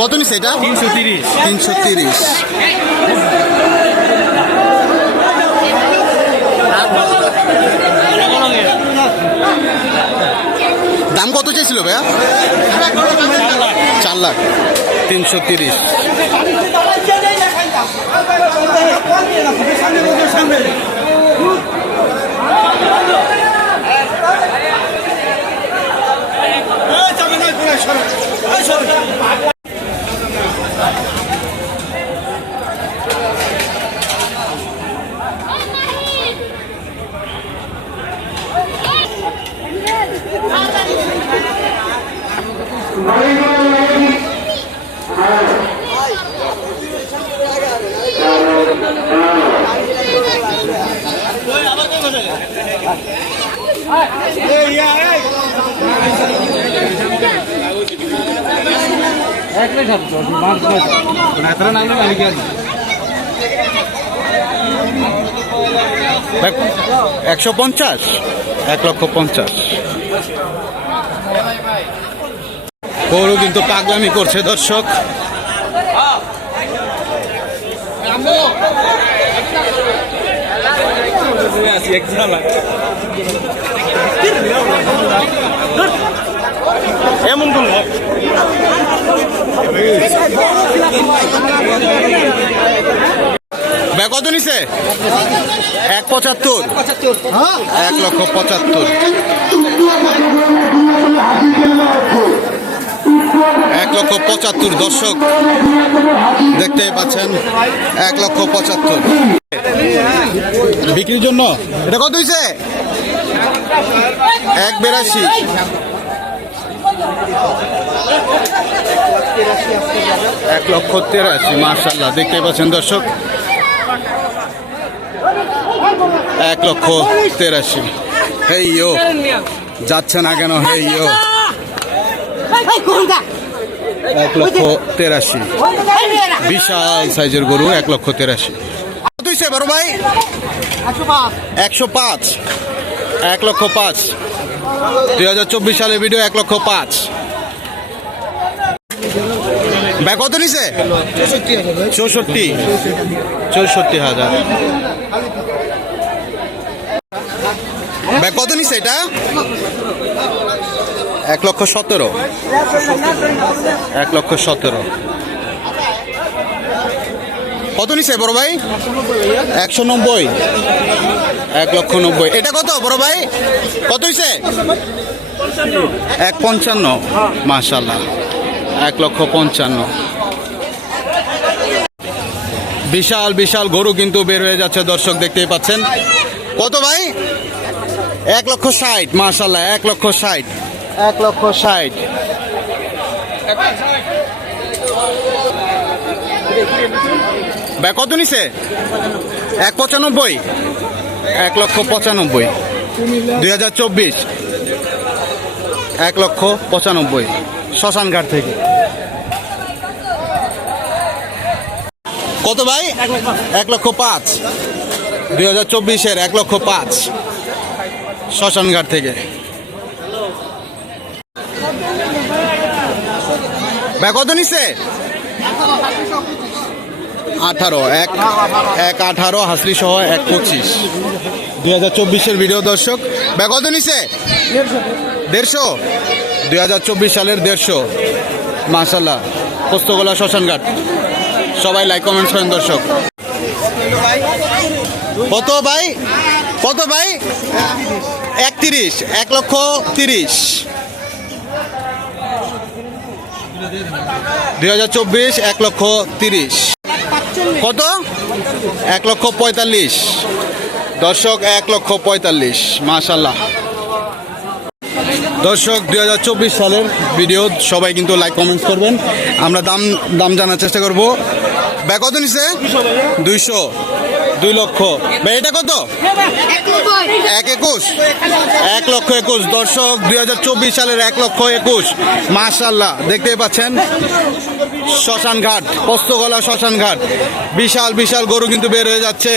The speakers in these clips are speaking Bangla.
কত নিচ্ছে এটা? 330। 330। দাম কত চাইছিল ভাইয়া? 4 লাখ। 330। একশো 50। 1,50,000। গরু কিন্তু পাগলামি করছে দর্শক। এমন কোন কত নিছে? 1,75। 1,75,000। 1,75,000 দর্শক দেখতে পাচ্ছেন। 1,75,000 বিক্রির জন্য। এটা কত হয়েছে? 1,82। 1,83,000। মাশাআল্লাহ দেখতে পাচ্ছেন দর্শক। 1,83,000। হেইয়ো যাচ্ছে না কেন? হেইয়ো 1,83,000। বিশাল সাইজের গরু। 1,83,000। কত হয়েছে বড় ভাই? 105। 1,05,000। 2024 সালের ভিডিও। 1,05,000। ভাই কত নিছে? 64,000। ভাই কত নিছে এটা? 1,17,000। 1,17,000। কত নিছে বড় ভাই? 190। 1,90,000। এটা কত বড় ভাই? কত হয়েছে? 1,55,000। মাশাআল্লাহ 1,55,000। বিশাল বিশাল গরু কিন্তু বের হয়ে যাচ্ছে দর্শক দেখতেই পাচ্ছেন। কত ভাই? 1,60,000। মাশাআল্লাহ 1,60,000। 1,60,000। ভাই কত নিছে? 1,95,000। 1,95,000। 2024। 1,95,000 শ্মশানঘাট থেকে। কত ভাই? 1,05,000। 2024-এর 1,05,000 শ্মশানঘাট থেকে। ভাই কত নিছে? 18। 1,18 হাসলি সহ 1,25। 2024-এর ভিডিও দর্শক। ভাই কত নিছে? 150। 2024 সালের 150। মাশাআল্লাহ পোস্তগোলা শ্মশানঘাট। সবাই লাইক কমেন্টস করেন দর্শক। কত ভাই? কত ভাই? 31। 1,30,000। 2024 1,30,000। কত? 1,45,000 দর্শক। 1,45,000। মাশাআল্লাহ দর্শক 2024 সালের ভিডিও সবাই কিন্তু লাইক কমেন্টস করবেন। আমরা দাম জানার চেষ্টা করব। ভাই কত নিছে? 200। 2 লক্ষ। ভাই এটা কত? 1,21,000। 1,21,000 দর্শক 2024 সালের 1,21,000। মাশাআল্লাহ দেখতেই পাচ্ছেন শ্মশানঘাট, পোস্তগোলা শ্মশানঘাট। বিশাল বিশাল গরু কিন্তু বের হয়ে যাচ্ছে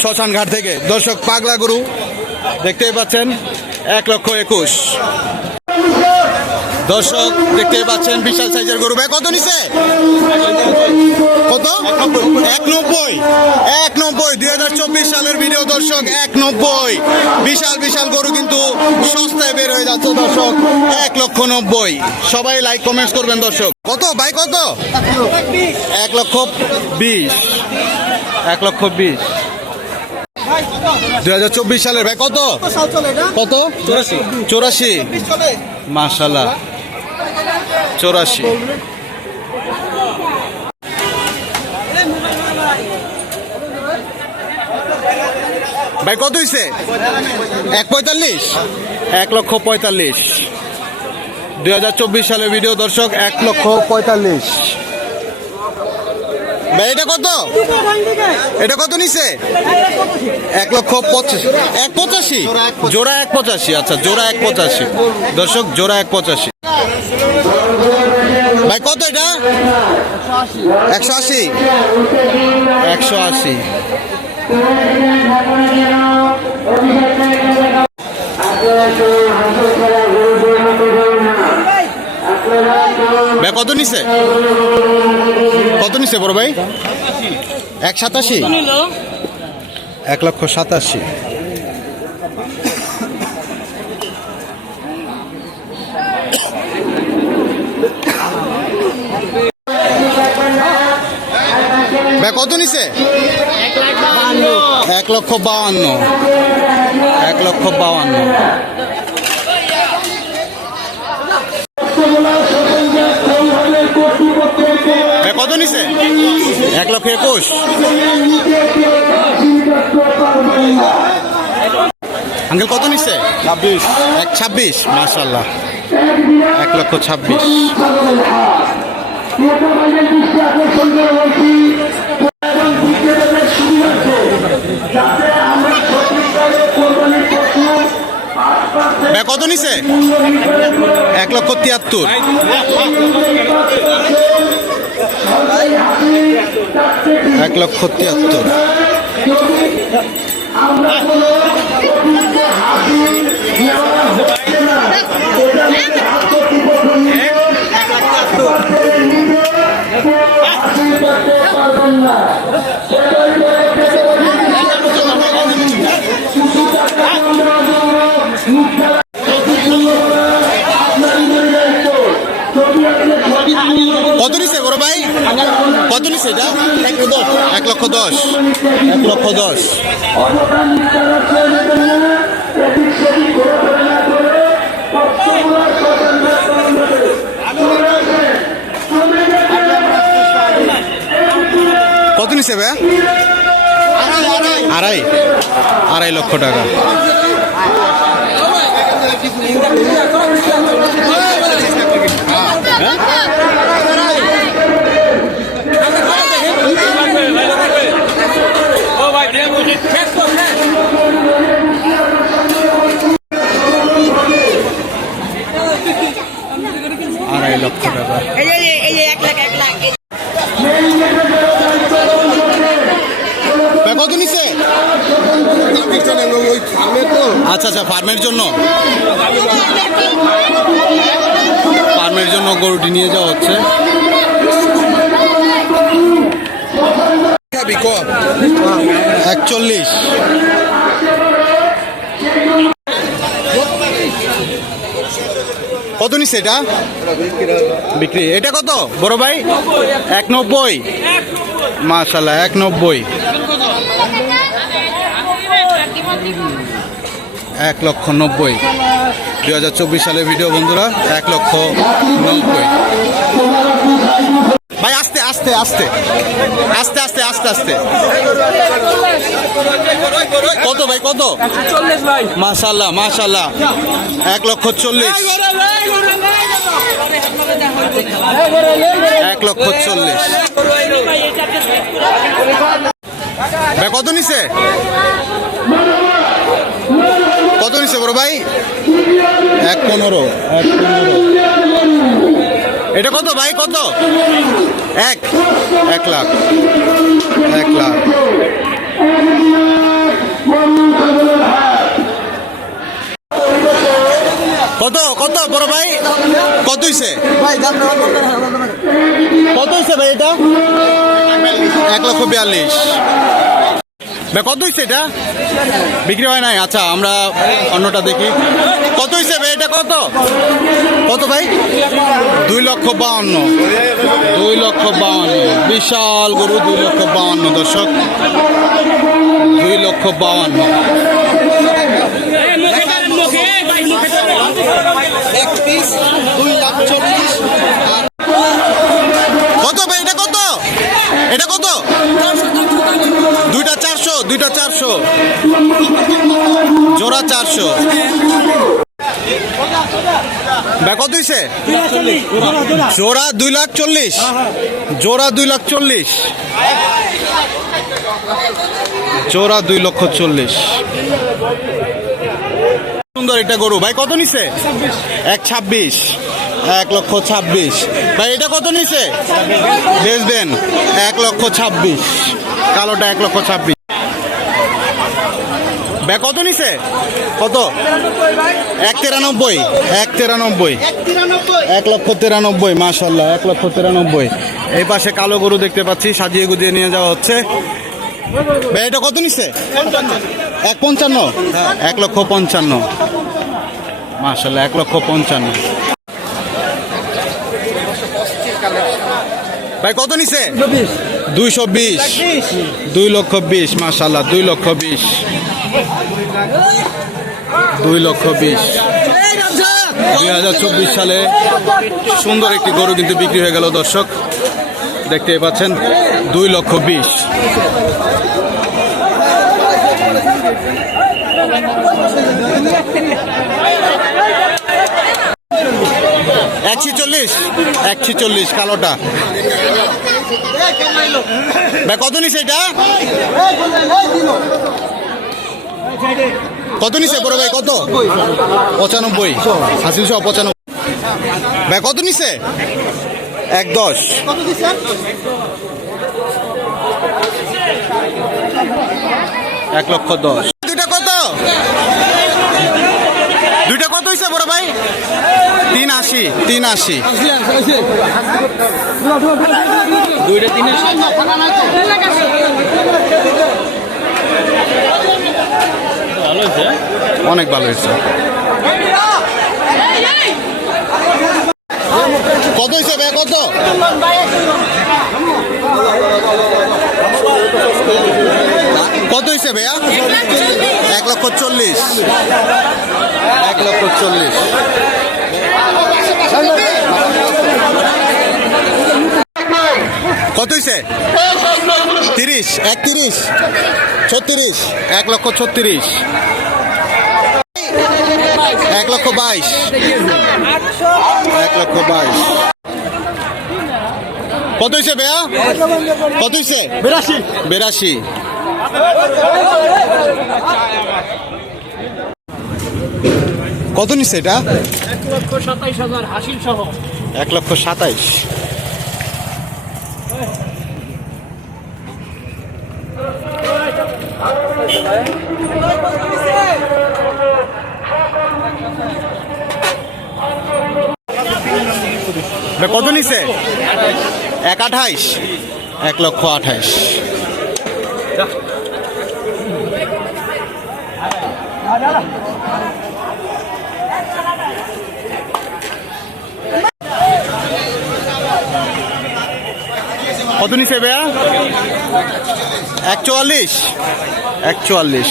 শ্মশানঘাট থেকে দর্শক। পাগলা গরু দেখতেই পাচ্ছেন। 1,21,000। দর্শক দেখতে পাচ্ছেন বিশাল সাইজের গরু। ভাই কত নিছে? কত? 190। 190 2024 সালের ভিডিও দর্শক, 190। বিশাল বিশাল গরু কিন্তু সস্তায় বের হয়ে যাচ্ছে দর্শক, 1,90,000। সবাই লাইক কমেন্টস করবেন দর্শক। কত ভাই কত? 1,20,000। 1,20,000 2024 সালের। ভাই কত? কত? 84। মাশাআল্লাহ 84। ভাই কত হইছে? 1,45,000। 1,45,000 2024 সালের ভিডিও দর্শক, 1,45,000। ভাই এটা কত? এটা কত নিছে? 1,85,000। 1,85,000 জোড়া? 1,85,000। আচ্ছা জোড়া 1,85,000 দর্শক, জোড়া 1,85,000। ভাই কত এটা? 180। 180। ভাই কত নিছে? কত নিছে বড় ভাই? 187। 1,87,000। ভাই কত নিছে? 1,52,000। 1,52,000। কত নিছে? 1,21,000। আঙ্কেল কত নিছে? 26। মাশাআল্লাহ 1,26,000। কত নিছে? 1,73,000। 1,73,000। কত নিছে বড় ভাই? কত নিছে এটা? 1,10,000। 1,10,000। কত নিছে ভাই? 2.5 লক্ষ টাকা। আড়াই লক্ষ টাকা। কত নিছে? আচ্ছা আচ্ছা, ফার্মের জন্য গরুটি নিয়ে যাওয়া হচ্ছে। 41। কত নিচ্ছে এটা বিক্রি? এটা কত বড় ভাই? 1,90,000। মাশাআল্লাহ 1,90,000। 1,90,000 2024 সালের ভিডিও বন্ধুরা, 1,90,000। ভাই আস্তে আস্তে আস্তে আস্তে আস্তে আস্তে আস্তে। কত ভাই কত? 40 ভাই। মাশাআল্লাহ মাশাআল্লাহ 1,40,000। 1,40,000। ভাই কত নিছে? কত নিছে বড় ভাই? 1,15,000। এটা কত ভাই কত? 1 লাখ। 1 লাখ। কত কত কত বড় ভাই কত হইছে কত হইছে ভাই এটা 1,42,000 ভাই কত হইছে এটা বিক্রি হয় নাই আচ্ছা আমরা অন্যটা দেখি কত হইছে ভাই এটা কত কত ভাই 2,52,000 2,52,000 বিশাল গরু 2,52,000 দর্শক 2,52,000 এক পিস 2,40,000 কত ভাই এটা কত এটা কত দুইটা 400 জোড়া 400 ভাই কত হইছে জোড়া 2,40,000 জোড়া 2,40,000 জোড়া 2,40,000 সুন্দর একটা গরু ভাই কত নিছে 1,26,000 1,26,000 ভাই এটা কত নিছে বেচবেন 1,26,000 কালোটা 1,26,000 ভাই কত নিছে কত 1,93,000 1,93,000 মাশাআল্লাহ 1,93,000 এই পাশে কালো গরু দেখতে পাচ্ছি সাজিয়ে গুজিয়ে নিয়ে যাওয়া হচ্ছে ভাই এটা কত নিছে 1,55 1,55,000 মাশাআল্লাহ 1,55,000 ভাই কত নিছে 220 2,20,000 মাশাআল্লাহ 2,20,000 2,20,000 2024 সালে সুন্দর একটি গরু কিন্তু বিক্রি হয়ে গেল দর্শক দেখতে পাচ্ছেন 2,20,000 1,46 কালোটা ভাই কত নিছে এটা কত নিছে বড় ভাই কত 95 হাসিল সহ 95 ভাই কত নিছে 1,10 1,10,000 দুইটা কত হইছে বড় ভাই 83 দুইটা 83 অনেক ভালো হয়েছে কত হয়েছে ভাই কত কত হয়েছে ভাইয়া 1,40,000 1,40,000 কত হয়েছে 30 31 36 1,36,000 1,22,000 1,22,000 কত হয়েছে ভাইয়া কত হয়েছে 82 কত নিচ্ছে এটা 1,27,000 হাসিল সহ 1,27,000 কত নিছে 1,28 1,28,000 কত নিছে ভাইয়া 41 41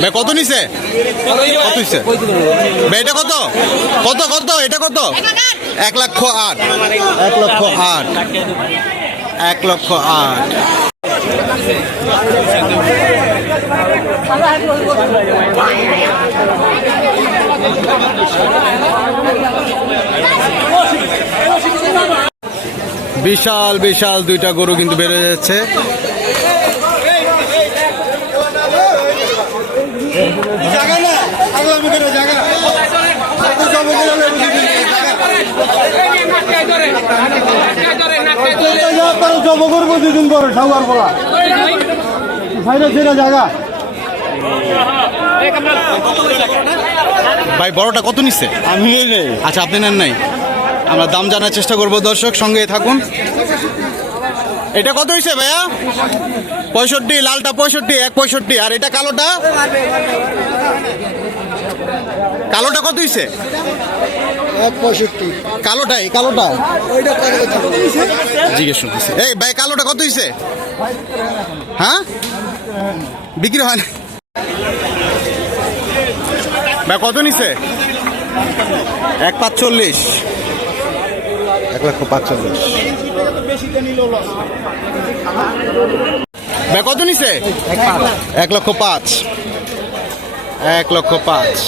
ভাই কত নিছে কত নিছে ভাই এটা কত কত কত এটা কত 1,08,000 1,08,000 1,08,000 বিশাল বিশাল দুইটা গরু কিন্তু বেড়ে যাচ্ছে জব করবো দুদিন পরে সবার বলা সাইডে ছেড়ে জায়গা ভাই বড়টা কত নিচ্ছে? আমি নেই আচ্ছা আপনি নেন নাই, আমরা দাম জানার চেষ্টা করব। দর্শক সঙ্গে থাকুন। এটা কত হয়েছে ভাইয়া? 65, লালটা 65, 165। আর এটা কালোটা? কালোটা কত হয়েছে? 65 কালোটাই, কালোটা ওইটা জিজ্ঞেস করতেছে। এই ভাই কালোটা কত হয়েছে? হ্যাঁ বিক্রি হয় না ভাই, কত নিছে? 145, 1,45,000। ভাই কত নিছে? 1,05,000, 1,05,000।